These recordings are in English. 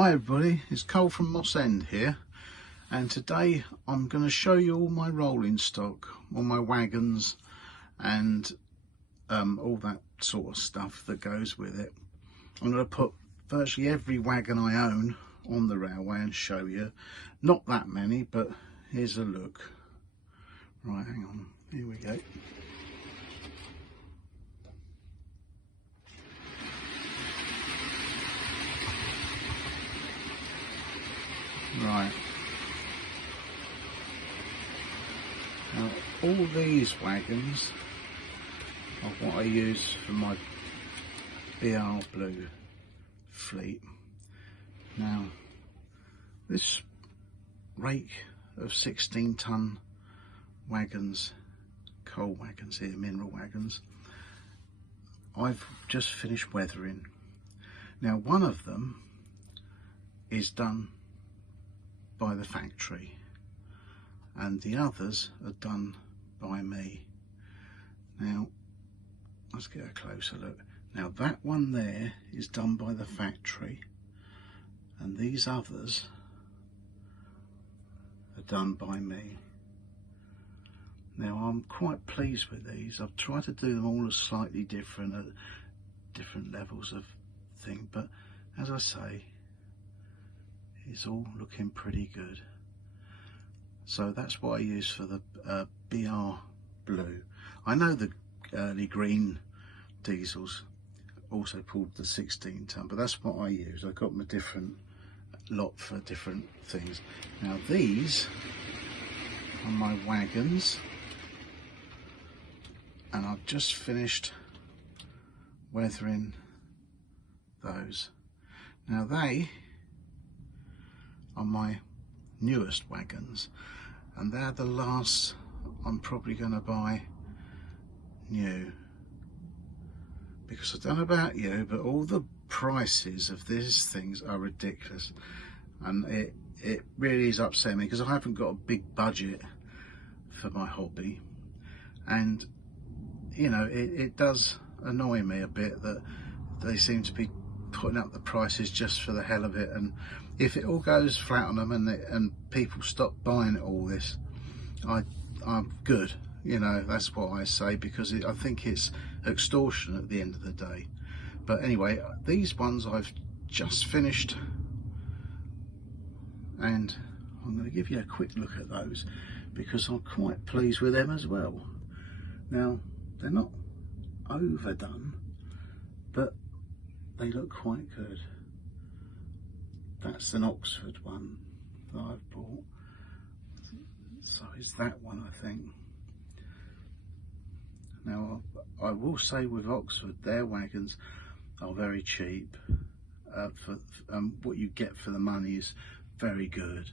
Hi everybody, it's Cole from Mossend here, and today I'm going to show you all my rolling stock, all my wagons and all that sort of stuff that goes with it. I'm going to put virtually every wagon I own on the railway and show you. Not that many, but here's a look. Right, hang on, here we go. Right, now all these wagons are what I use for my BR Blue fleet. Now this rake of 16-ton wagons, coal wagons here, mineral wagons, I've just finished weathering. Now one of them is done by the factory and the others are done by me. Now let's get a closer look. Now that one there is done by the factory and these others are done by me. Now I'm quite pleased with these. I've tried to do them all as slightly different at different levels of thing, but as I say, it's all looking pretty good. So that's what I use for the BR Blue. I know the early green diesels also pulled the 16-ton, but that's what I use. I've got them a different lot for different things. Now these are my wagons and I've just finished weathering those. Now they are my newest wagons and they're the last I'm probably going to buy new, because I don't know about you, but all the prices of these things are ridiculous and it really is upsetting me, because I haven't got a big budget for my hobby, and you know it does annoy me a bit that they seem to be putting up the prices just for the hell of it. And if it all goes flat on them and people stop buying all this, I'm good, you know, that's what I say, because I think it's extortion at the end of the day. But anyway, these ones I've just finished and I'm going to give you a quick look at those because I'm quite pleased with them as well. Now they're not overdone, but they look quite good. That's an Oxford one that I've bought. So it's that one, I think. Now I will say with Oxford, their wagons are very cheap. What you get for the money is very good,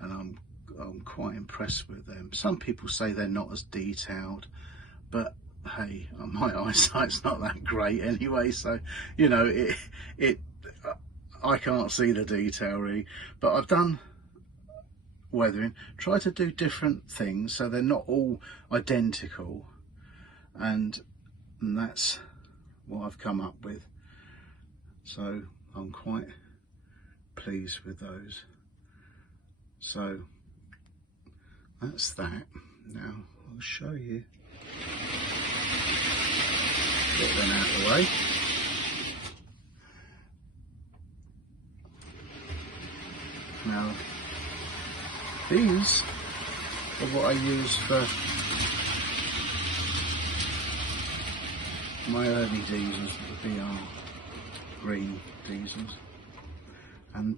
and I'm quite impressed with them. Some people say they're not as detailed, but hey, my eyesight's not that great anyway, so you know I can't see the detail really. But I've done weathering, try to do different things so they're not all identical, and that's what I've come up with. So I'm quite pleased with those. So that's that. Now I'll show you. Get them out of the way. Now these are what I use for my early diesels, the BR green diesels, and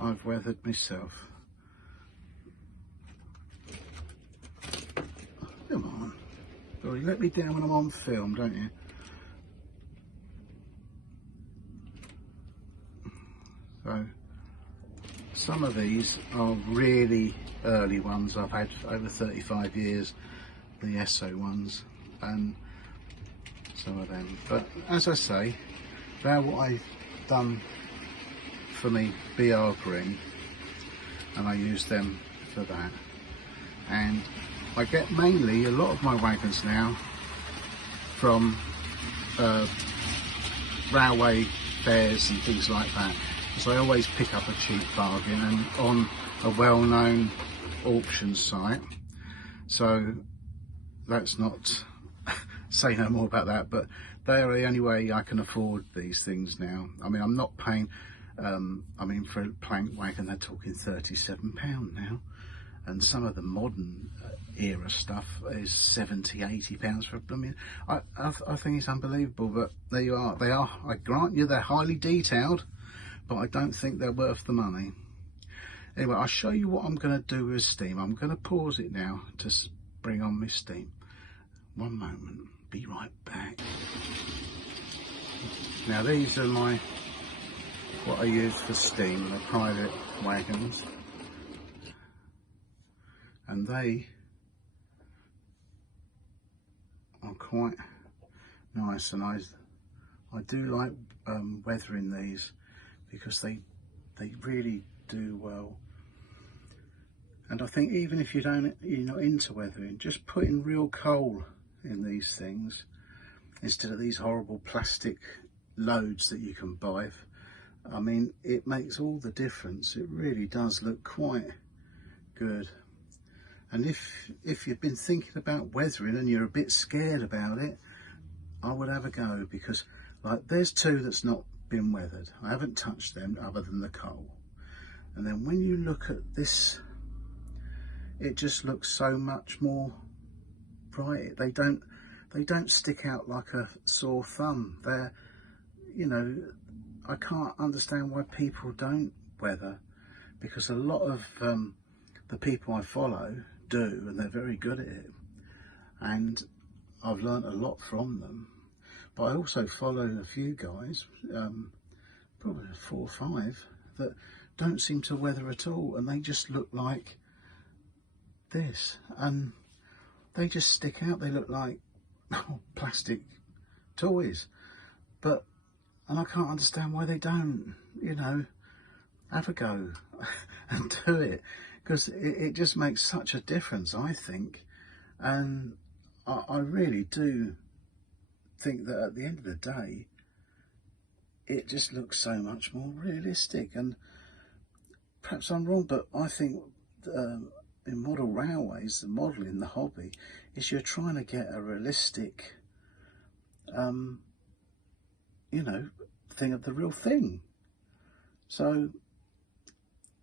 I've weathered myself. Come on, well, you let me down when I'm on film, don't you? So some of these are really early ones. I've had over 35 years, the Esso ones, and some of them. But as I say, they're what I've done for me BR Green, and I use them for that. And I get mainly a lot of my wagons now from railway fairs and things like that, because I always pick up a cheap bargain and on a well-known auction site. So that's not say no more about that, but they are the only way I can afford these things now. I mean, I'm not paying I mean, for a plank wagon they're talking £37 now, and some of the modern era stuff is £70–80 for. I mean, I think it's unbelievable, but there you are. They are, I grant you, they're highly detailed, but I don't think they're worth the money. Anyway, I'll show you what I'm going to do with steam. I'm going to pause it now to bring on my steam. One moment, be right back. Now these are what I use for steam, the private wagons, and they are quite nice, and I do like weathering these because they really do well. And I think even if you're not into weathering, just putting real coal in these things instead of these horrible plastic loads that you can buy, I mean, it makes all the difference. It really does look quite good. And if you've been thinking about weathering and you're a bit scared about it, I would have a go, because like there's two that's not been weathered. I haven't touched them other than the coal. And then when you look at this, it just looks so much more bright. They don't stick out like a sore thumb. They're, you know, I can't understand why people don't weather, because a lot of the people I follow do, and they're very good at it, and I've learnt a lot from them. But I also follow a few guys, probably 4 or 5, that don't seem to weather at all, and they just look like this, and they just stick out. They look like plastic toys, and I can't understand why they don't, you know, have a go and do it, because it just makes such a difference, I think. And I really do think that at the end of the day, it just looks so much more realistic. And perhaps I'm wrong, but I think in model railways, the model in the hobby is you're trying to get a realistic you know, thing of the real thing. So,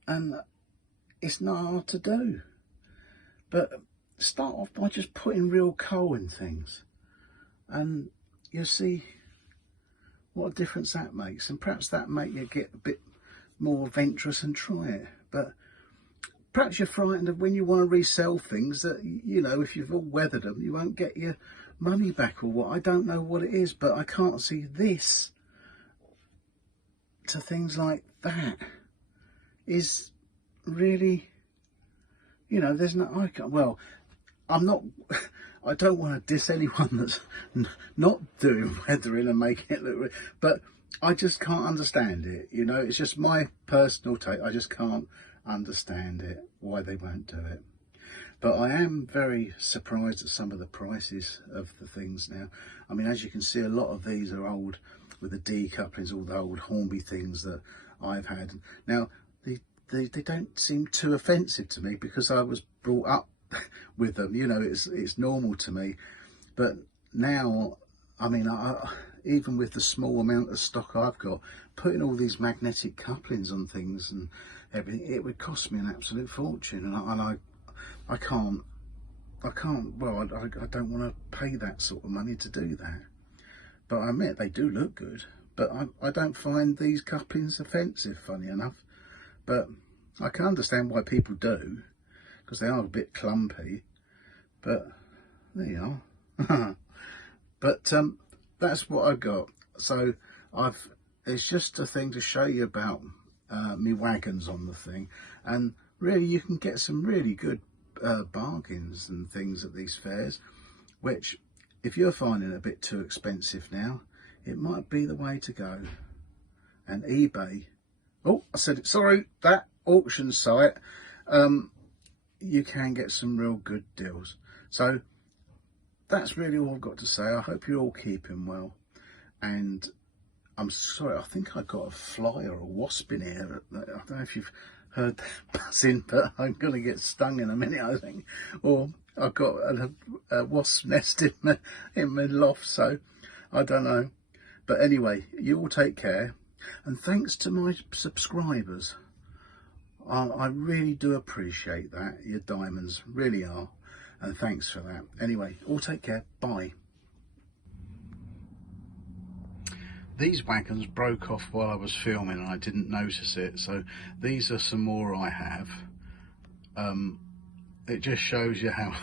and it's not hard to do, but start off by just putting real coal in things, and you'll see what a difference that makes. And perhaps that make you get a bit more adventurous and try it. But perhaps you're frightened of when you want to resell things that, you know, if you've all weathered them, you won't get your money back or what. I don't know what it is, but I can't see this to things like that is really, you know, there's no, well, I'm not, I don't want to diss anyone that's not doing weathering and making it look, but I just can't understand it, you know. It's just my personal take. I just can't understand it, why they won't do it. But I am very surprised at some of the prices of the things now. I mean, as you can see, a lot of these are old, with the decouplings, all the old Hornby things that I've had. Now, they don't seem too offensive to me because I was brought up with them, you know, it's normal to me. But now, I mean, even with the small amount of stock I've got, putting all these magnetic couplings on things and everything, it would cost me an absolute fortune, and I can't, well, I don't want to pay that sort of money to do that. But I admit they do look good, but I don't find these couplings offensive, funny enough. But I can understand why people do, because they are a bit clumpy. But there you are. But that's what I've got. So it's just a thing to show you about me wagons on the thing, and really you can get some really good bargains and things at these fairs, which if you're finding it a bit too expensive now, it might be the way to go. And eBay, oh, I said it, sorry, that auction site, you can get some real good deals. So that's really all I've got to say. I hope you're all keeping well, and I'm sorry, I think I got a fly or a wasp in here. I don't know if you've heard that buzzing, but I'm going to get stung in a minute, I think. Or I've got a wasp nest in my loft, so I don't know. But anyway, you all take care. And thanks to my subscribers. I really do appreciate that. You're diamonds, really are. And thanks for that. Anyway, all take care. Bye. These wagons broke off while I was filming and I didn't notice it. So these are some more I have. It just shows you how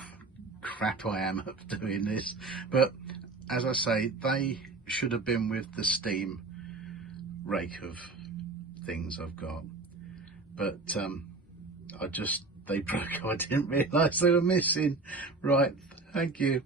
crap I am at doing this. But as I say, they should have been with the steam rake of things I've got. But they broke. I didn't realise they were missing. Right, thank you.